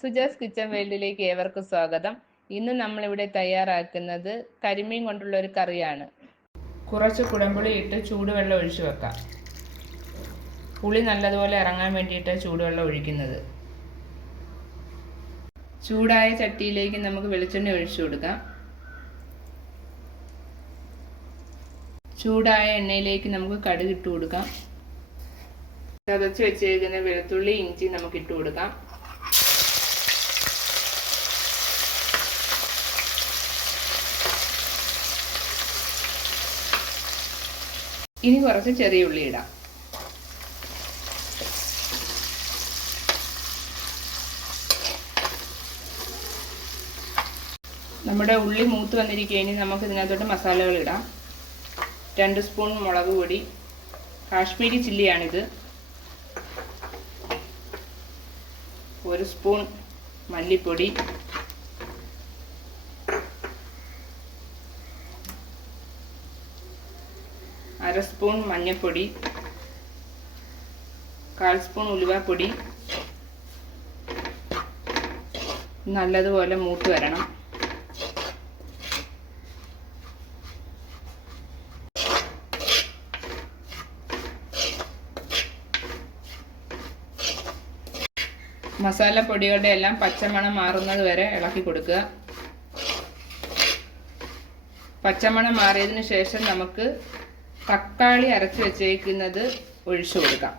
Suja's kitchen വേൾഡിലേക്ക് ഏവർക്കും സ്വാഗതം. ഇന്ന് നമ്മളിവിടെ തയ്യാറാക്കുന്നത് കരിമീൻ കൊണ്ടുള്ള ഒരു കറിയാണ്. കുറച്ച് കുടംപുളി ഇട്ട് ചൂടുവെള്ളം ഒഴിച്ചു വെക്കാം. പുളി നല്ലതുപോലെ ഇറങ്ങാൻ വേണ്ടിയിട്ട് ചൂടുവെള്ളം ഒഴിക്കുന്നത്. ചൂടായ ചട്ടിയിലേക്ക് നമുക്ക് വെളിച്ചെണ്ണ ഒഴിച്ചു കൊടുക്കാം. ചൂടായ എണ്ണയിലേക്ക് നമുക്ക് കടുക് ഇട്ട് കൊടുക്കാം. ചതച്ച് വെച്ചേക്കുന്ന വെളുത്തുള്ളി ഇഞ്ചി നമുക്ക് ഇട്ട് കൊടുക്കാം. ഇനി കുറച്ച് ചെറിയ ഉള്ളി ഇടാം. നമ്മുടെ ഉള്ളി മൂത്ത് വന്നിരിക്കുക. ഇനി നമുക്ക് ഇതിനകത്തോട്ട് മസാലകൾ ഇടാം. 2 സ്പൂൺ മുളക് പൊടി, കാശ്മീരി ചില്ലിയാണിത്. 1 സ്പൂൺ മല്ലിപ്പൊടി, 1/2 സ്പൂൺ മഞ്ഞൾപ്പൊടി, 1/4 സ്പൂൺ ഉലുവാപ്പൊടി. നല്ലതുപോലെ മൂത്ത് വരണം. മസാലപ്പൊടികളുടെ എല്ലാം പച്ചമണം മാറുന്നത് വരെ ഇളക്കി കൊടുക്കുക. പച്ചമണം മാറിയതിന് ശേഷം നമുക്ക് തക്കാളി അരച്ച് വെച്ചേക്കുന്നത് ഒഴിച്ചു കൊടുക്കാം.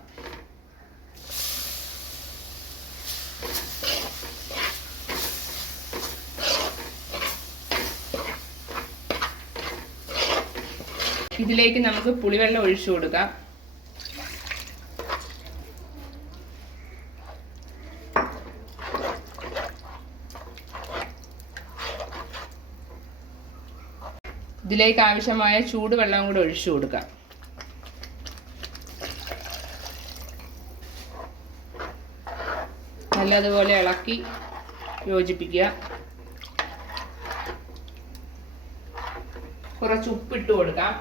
ഇതിലേക്ക് നമുക്ക് പുളിവെള്ളം ഒഴിച്ചു കൊടുക്കാം. ഇതിലേക്ക് ആവശ്യമായ ചൂടുവെള്ളം കൂടെ ഒഴിച്ചു കൊടുക്കാം. നല്ലതുപോലെ ഇളക്കി യോജിപ്പിക്കുക. കുറച്ച് ഉപ്പിട്ട് കൊടുക്കാം.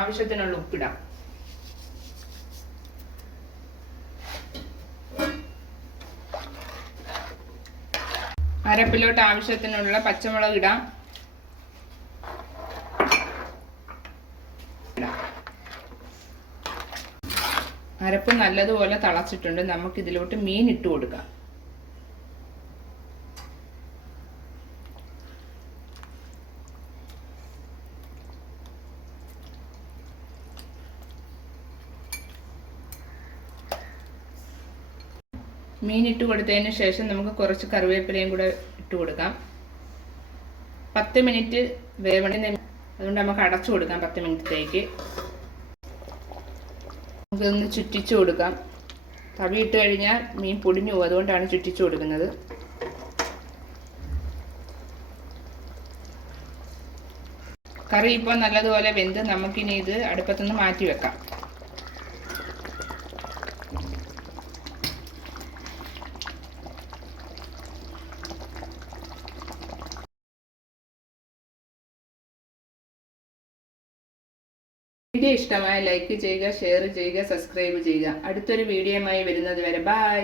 ആവശ്യത്തിനുള്ള ഉപ്പിടാം. അരപ്പിലോട്ട് ആവശ്യത്തിനുള്ള പച്ചമുളക് ഇടാം. അരപ്പ് നല്ലതുപോലെ തിളച്ചിട്ടുണ്ട്. നമുക്ക് ഇതിലോട്ട് മീൻ ഇട്ട് കൊടുക്കാം. മീൻ ഇട്ട് കൊടുത്തതിന് ശേഷം നമുക്ക് കുറച്ച് കറിവേപ്പിലയും കൂടെ ഇട്ട് കൊടുക്കാം. 10 മിനിറ്റ് വേവണ. അതുകൊണ്ട് നമുക്ക് അടച്ചു കൊടുക്കാം 10 മിനിറ്റത്തേക്ക്. നമുക്കിതൊന്ന് ചുറ്റിച്ചു കൊടുക്കാം. തവി ഇട്ട് കഴിഞ്ഞാൽ മീൻ പൊടിഞ്ഞു പോകും. അതുകൊണ്ടാണ് ചുറ്റിച്ചു കൊടുക്കുന്നത്. കറി ഇപ്പോൾ നല്ലതുപോലെ വെന്ത് നമുക്കിനി ഇത് അടുപ്പത്തുനിന്ന് മാറ്റി വെക്കാം. വീഡിയോ ഇഷ്ടമായ ലൈക്ക് ചെയ്യുക, ഷെയർ ചെയ്യുക, സബ്സ്ക്രൈബ് ചെയ്യുക. അടുത്തൊരു വീഡിയോയുമായി വരുന്നത് വരെ ബൈ.